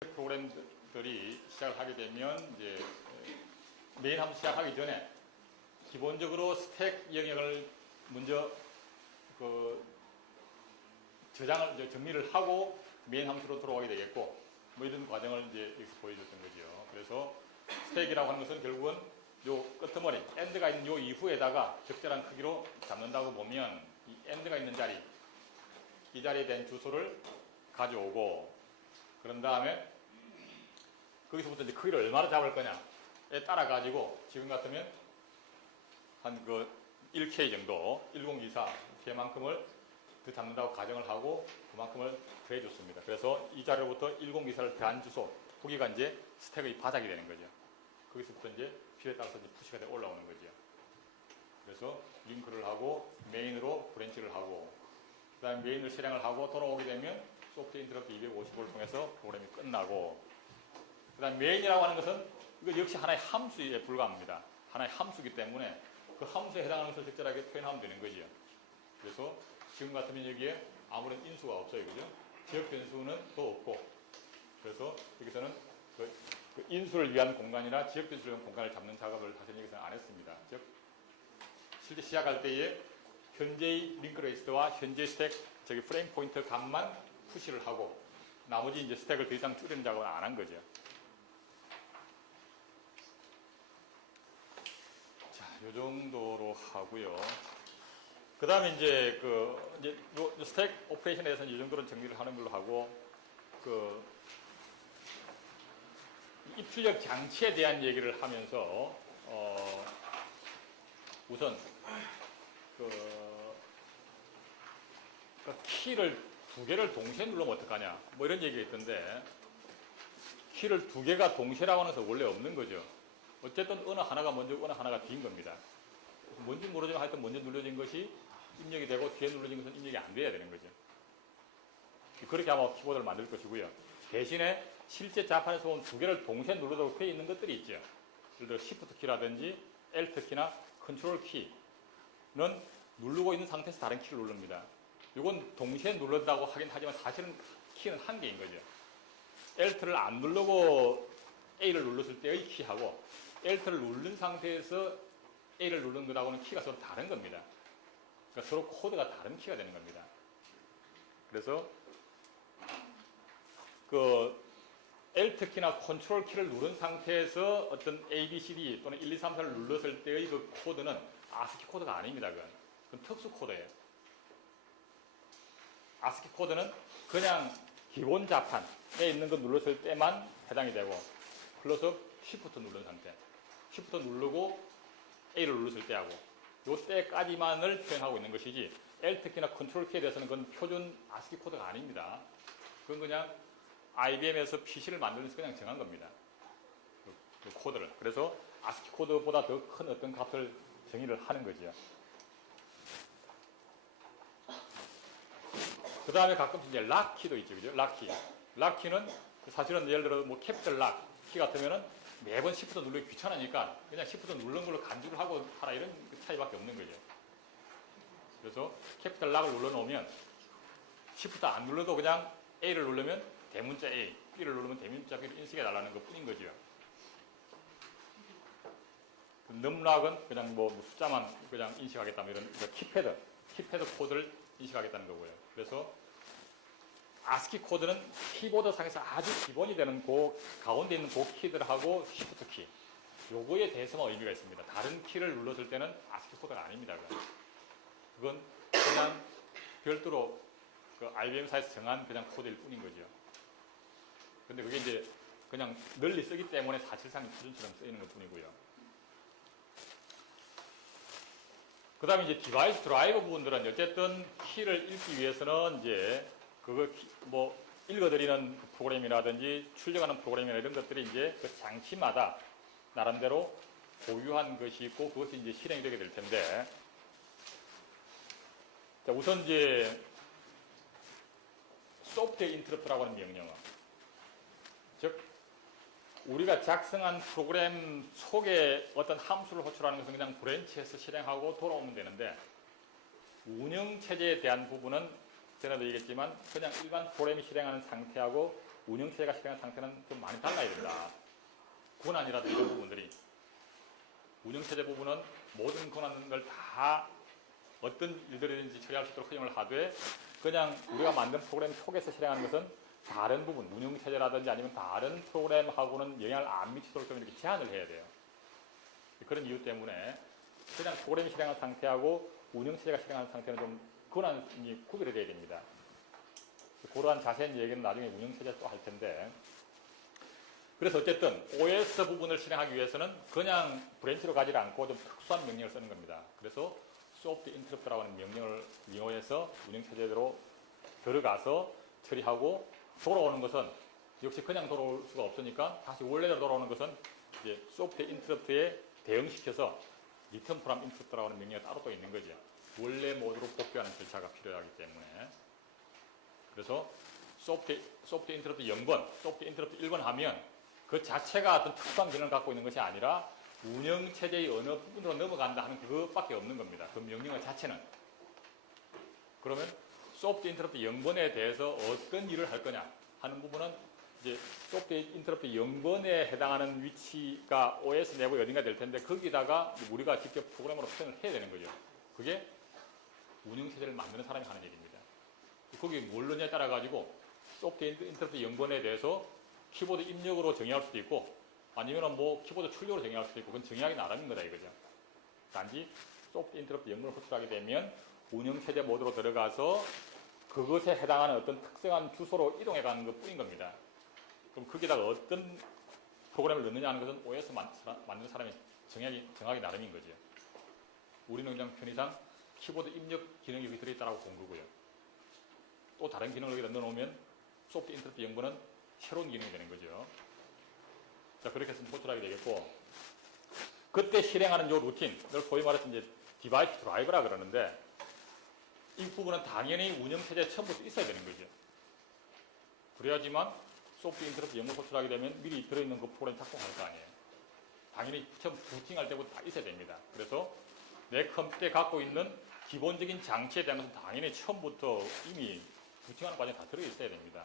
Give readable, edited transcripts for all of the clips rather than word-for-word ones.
프로그램들이 시작을 하게 되면 이제 메인 함수 시작하기 전에 기본적으로 스택 영역을 먼저 정리를 하고 메인 함수로 들어오게 되겠고, 뭐 이런 과정을 이제 여기서 보여줬던 거죠. 그래서 스택이라고 하는 것은 결국은 요 끄트머리, 엔드가 있는 요 이후에다가 적절한 크기로 잡는다고 보면 이 엔드가 있는 자리, 이 자리에 대한 주소를 가져오고, 그런 다음에 거기서부터 이제 크기를 얼마나 잡을 거냐에 따라 가지고 지금 같으면 한 1K 정도, 1024 K만큼을 더 잡는다고 가정을 하고 그만큼을 더해줬습니다. 그래서 이 자리로부터 1024를 더한 주소, 거기가 이제 스택의 바닥이 되는 거죠. 거기서부터 이제 필요에 따라서 이제 푸시가 돼 올라오는 거죠. 그래서 링크를 하고 메인으로 브랜치를 하고, 그 다음에 메인을 실행을 하고 돌아오게 되면 소프트 인터럽트 255를 통해서 프로그램이 끝나고, 그 다음에 메인이라고 하는 것은 이거 역시 하나의 함수에 불과합니다. 하나의 함수이기 때문에 그 함수에 해당하는 것을 적절하게 표현하면 되는 거죠. 그래서 지금 같으면 여기에 아무런 인수가 없어요. 그죠? 지역 변수는 또 없고, 그래서 여기서는 그 인수를 위한 공간이나 지역 변수를 위한 공간을 잡는 작업을 사실 여기서는 안 했습니다. 즉, 실제 시작할 때에 현재의 링크리스트와 현재 스택, 프레임 포인트 값만 푸시를 하고, 나머지 이제 스택을 더 이상 줄이는 작업은 안 한 거죠. 자, 요 정도로 하고요. 그 다음에 이제 요 스택 오퍼레이션에 대해서는 이 정도로 정리를 하는 걸로 하고, 입출력 장치에 대한 얘기를 하면서, 우선, 키를 2개를 동시에 누르면 어떡하냐, 뭐 이런 얘기가 있던데, 키를 2개가 동시에라고 하는 것은 원래 없는 거죠. 어쨌든 어느 하나가 먼저 어느 하나가 뒤인 겁니다. 뭔지 모르지만 하여튼 먼저 눌러진 것이 입력이 되고 뒤에 눌러진 것은 입력이 안 돼야 되는 거죠. 그렇게 아마 키보드를 만들 것이고요. 대신에 실제 자판에서 온 2개를 동시에 눌러도 되어 있는 것들이 있죠. 예를 들어 Shift 키라든지 Alt 키나 Control 키는 누르고 있는 상태에서 다른 키를 누릅니다. 이건 동시에 누른다고 하긴 하지만 사실은 키는 한 개인 거죠. Alt를 안 누르고 A를 눌렀을 때의 키하고 Alt를 누른 상태에서 A를 누른 것하고는 키가 서로 다른 겁니다. 그러니까 서로 코드가 다른 키가 되는 겁니다. 그래서 Alt 키나 Control 키를 누른 상태에서 어떤 A, B, C, D 또는 1, 2, 3, 4를 눌렀을 때의 그 코드는 ASCII 코드가 아닙니다. 그건 특수 코드예요. ASCII 코드는 그냥 기본 자판에 있는 거 눌렀을 때만 해당이 되고, 플러스 Shift 누른 상태, Shift 누르고 A를 눌렀을 때하고 요 때까지만을 표현하고 있는 것이지, Alt 키나 Control 키에 대해서는 그건 표준 ASCII 코드가 아닙니다. 그건 그냥 IBM에서 PC를 만들면서 그냥 정한 겁니다. 그 코드를. 그래서 ASCII 코드보다 더 큰 어떤 값을 정의를 하는 거죠. 그 다음에 가끔씩 이제 락키도 있죠. 그죠? 락키는 사실은 예를 들어 뭐 캐피털 락 키 같으면은 매번 Shift 누르기 귀찮으니까 그냥 Shift 누른 걸로 간주를 하고 하라, 이런 차이밖에 없는 거죠. 그래서 캐피털 락을 눌러놓으면 Shift 안 눌러도 그냥 A를 누르면 대문자 A, B를 누르면 대문자 B를 인식해 달라는 것 뿐인 거죠. 넘락은 그냥 뭐 숫자만 그냥 인식하겠다면 이런 키패드 코드를 인식하겠다는 거고요. 그래서 ASCII 코드는 키보드 상에서 아주 기본이 되는 가운데 있는 키들하고 Shift 키, 요거에 대해서만 의미가 있습니다. 다른 키를 눌렀을 때는 ASCII 코드가 아닙니다. 그건 그냥 별도로 IBM사에서 정한 그냥 코드일 뿐인 거죠. 근데 그게 이제 그냥 널리 쓰기 때문에 사실상 표준처럼 쓰이는 것 뿐이고요. 그 다음에 이제 디바이스 드라이버 부분들은 어쨌든 키를 읽기 위해서는 이제 뭐 읽어드리는 프로그램이라든지 출력하는 프로그램이나 이런 것들이 이제 그 장치마다 나름대로 고유한 것이 있고 그것이 이제 실행이 되게 될 텐데, 자, 우선 이제 소프트웨어 인터럽트라고 하는 명령어, 즉 우리가 작성한 프로그램 속에 어떤 함수를 호출하는 것은 그냥 브랜치에서 실행하고 돌아오면 되는데, 운영체제에 대한 부분은 전에도 얘기했지만 그냥 일반 프로그램이 실행하는 상태하고 운영체제가 실행한 상태는 좀 많이 달라야 된다. 권한이라도 이런 부분들이 운영체제 부분은 모든 권한을 다 어떤 일들이든지 처리할 수 있도록 허용을 하되 그냥 우리가 만든 프로그램 속에서 실행하는 것은 다른 부분, 운영체제라든지 아니면 다른 프로그램하고는 영향을 안 미치도록 좀 이렇게 제한을 해야 돼요. 그런 이유 때문에 그냥 프로그램이 실행한 상태하고 운영체제가 실행한 상태는 좀 권한이 구별이 돼야 됩니다. 그러한 자세한 얘기는 나중에 운영체제 또 할 텐데 그래서 어쨌든 OS 부분을 실행하기 위해서는 그냥 브랜치로 가지 않고 좀 특수한 명령을 쓰는 겁니다. 그래서 soft interrupt라고 하는 명령을 이용해서 운영체제대로 들어가서 처리하고 돌아오는 것은 역시 그냥 돌아올 수가 없으니까 다시 원래대로 돌아오는 것은 이제 soft interrupt에 대응시켜서 return from interrupt라고 하는 명령이 따로 또 있는 거죠. 원래 모드로 복귀하는 절차가 필요하기 때문에 그래서 soft interrupt 0번, soft interrupt 1번 하면 그 자체가 어떤 특수한 기능을 갖고 있는 것이 아니라 운영체제의 어느 부분으로 넘어간다 하는 그것밖에 없는 겁니다. 그 명령어 자체는. 그러면 soft interrupt 0번에 대해서 어떤 일을 할 거냐 하는 부분은 이제 soft interrupt 0번에 해당하는 위치가 OS 내부에 어딘가 될 텐데 거기다가 우리가 직접 프로그램으로 표현을 해야 되는 거죠. 그게 운영체제를 만드는 사람이 하는 일입니다. 거기 뭘 넣냐에 따라 가지고 soft interrupt 0번에 대해서 키보드 입력으로 정의할 수도 있고 아니면 뭐 키보드 출력으로 정의할 수도 있고 그건 정의하기 나름인 거다 이거죠. 단지 soft interrupt 0번을 호출하게 되면 운영체제 모드로 들어가서 그것에 해당하는 어떤 특정한 주소로 이동해가는 것 뿐인 겁니다. 그럼 거기다가 어떤 프로그램을 넣느냐 하는 것은 OS 만드는 사람이 정하기 나름인 거죠. 우리는 그냥 편의상 키보드 입력 기능이 여기 들어있다고 본 거고요. 또 다른 기능을 여기다 넣어놓으면 soft interrupt 0번은 새로운 기능이 되는 거죠. 자, 그렇게 해서 호출하게 되겠고, 그때 실행하는 요 루틴, 이걸 소위 말해서 이제 디바이스 드라이버라 그러는데, 이 부분은 당연히 운영체제에 처음부터 있어야 되는 거죠. 그래야지만 소프트 인터럽트 영어 호출하게 되면 미리 들어있는 그 프로그램 작동할 거 아니에요. 당연히 처음 부팅할 때부터 다 있어야 됩니다. 그래서 내 컴퓨터에 갖고 있는 기본적인 장치에 대한 것은 당연히 처음부터 이미 부팅하는 과정에 다 들어있어야 됩니다.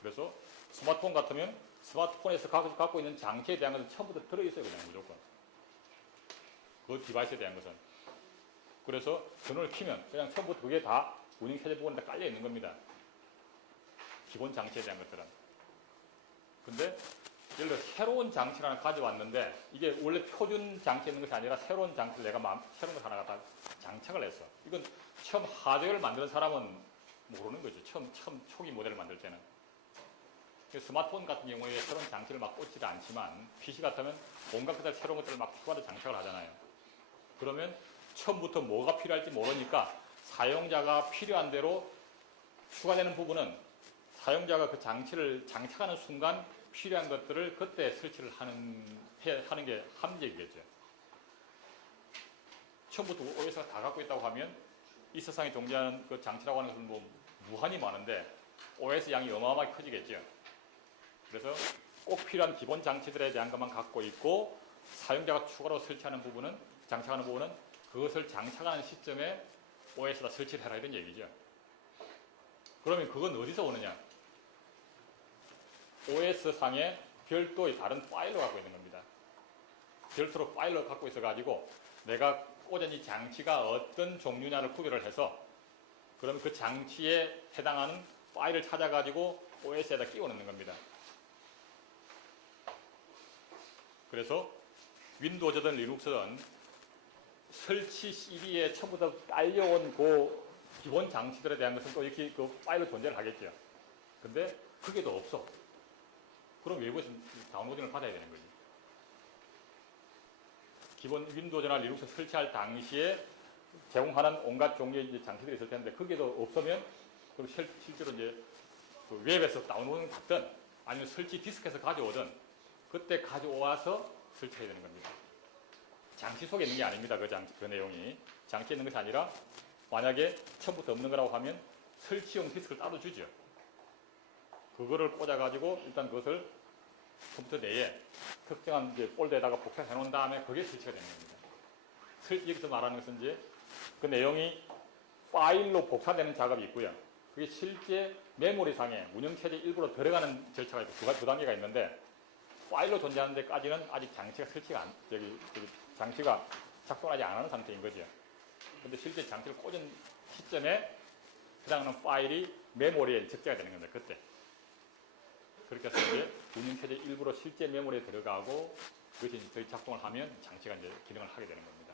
그래서 스마트폰 같으면 스마트폰에서 갖고 있는 장치에 대한 것은 처음부터 들어있어요. 그냥 무조건. 그 디바이스에 대한 것은. 그래서 전원을 켜면 그냥 처음부터 그게 다 운영체제 부분에 다 깔려 있는 겁니다. 기본 장치에 대한 것들은. 근데 예를 들어 새로운 장치를 하나 가져왔는데 이게 원래 표준 장치에 있는 것이 아니라 새로운 장치를 내가 새로운 것 하나 갖다 장착을 했어. 이건 처음 하드웨어를 만드는 사람은 모르는 거죠. 처음 초기 모델을 만들 때는. 스마트폰 같은 경우에 새로운 장치를 막 꽂지도 않지만 PC 같으면 온갖 것들 새로운 것들을 막 추가로 장착을 하잖아요. 그러면 처음부터 뭐가 필요할지 모르니까 사용자가 필요한 대로 추가되는 부분은 사용자가 그 장치를 장착하는 순간 필요한 것들을 그때 설치를 하는 게 합리적이겠죠. 처음부터 OS가 다 갖고 있다고 하면 이 세상에 존재하는 그 장치라고 하는 것은 뭐 무한히 많은데 OS 양이 어마어마하게 커지겠죠. 그래서 꼭 필요한 기본 장치들에 대한 것만 갖고 있고 사용자가 추가로 설치하는 부분은 장착하는 부분은 그것을 장착하는 시점에 OS에다 설치를 해라 이런 얘기죠. 그러면 그건 어디서 오느냐? OS상에 별도의 다른 파일을 갖고 있는 겁니다. 별도로 파일을 갖고 있어가지고 내가 꽂은 이 장치가 어떤 종류냐를 구별을 해서 그러면 그 장치에 해당하는 파일을 찾아가지고 OS에다 끼워 넣는 겁니다. 그래서 윈도우든 리눅스든 설치 CD에 처음부터 깔려온 그 기본 장치들에 대한 것은 또 이렇게 그 파일로 존재를 하겠죠. 근데 그게 더 없어. 그럼 외부에서 다운로딩을 받아야 되는 거지. 기본 윈도우나 리눅스 설치할 당시에 제공하는 온갖 종류의 장치들이 있을 텐데 그게도 없으면 그럼 실제로 이제 그 웹에서 다운로딩 받든 아니면 설치 디스크에서 가져오든 그때 가져와서 설치해야 되는 겁니다. 장치 속에 있는 게 아닙니다. 그 내용이. 장치에 있는 것이 아니라 만약에 처음부터 없는 거라고 하면 설치용 디스크를 따로 주죠. 그거를 꽂아가지고 일단 그것을 컴퓨터 내에 특정한 이제 폴더에다가 복사해 놓은 다음에 그게 설치가 되는 겁니다. 여기서 말하는 것은 이제 그 내용이 파일로 복사되는 작업이 있고요. 그게 실제 메모리상에 운영체제 일부로 들어가는 절차가 있고 두 단계가 있는데 파일로 존재하는 데까지는 아직 장치가 설치가 장치가 작동하지 않은 상태인 거죠. 근데 실제 장치를 꽂은 시점에 해당하는 파일이 메모리에 적재가 되는 겁니다. 그때. 그렇게 해서 이제 운영체제 일부로 실제 메모리에 들어가고 그것이 저희 작동을 하면 장치가 이제 기능을 하게 되는 겁니다.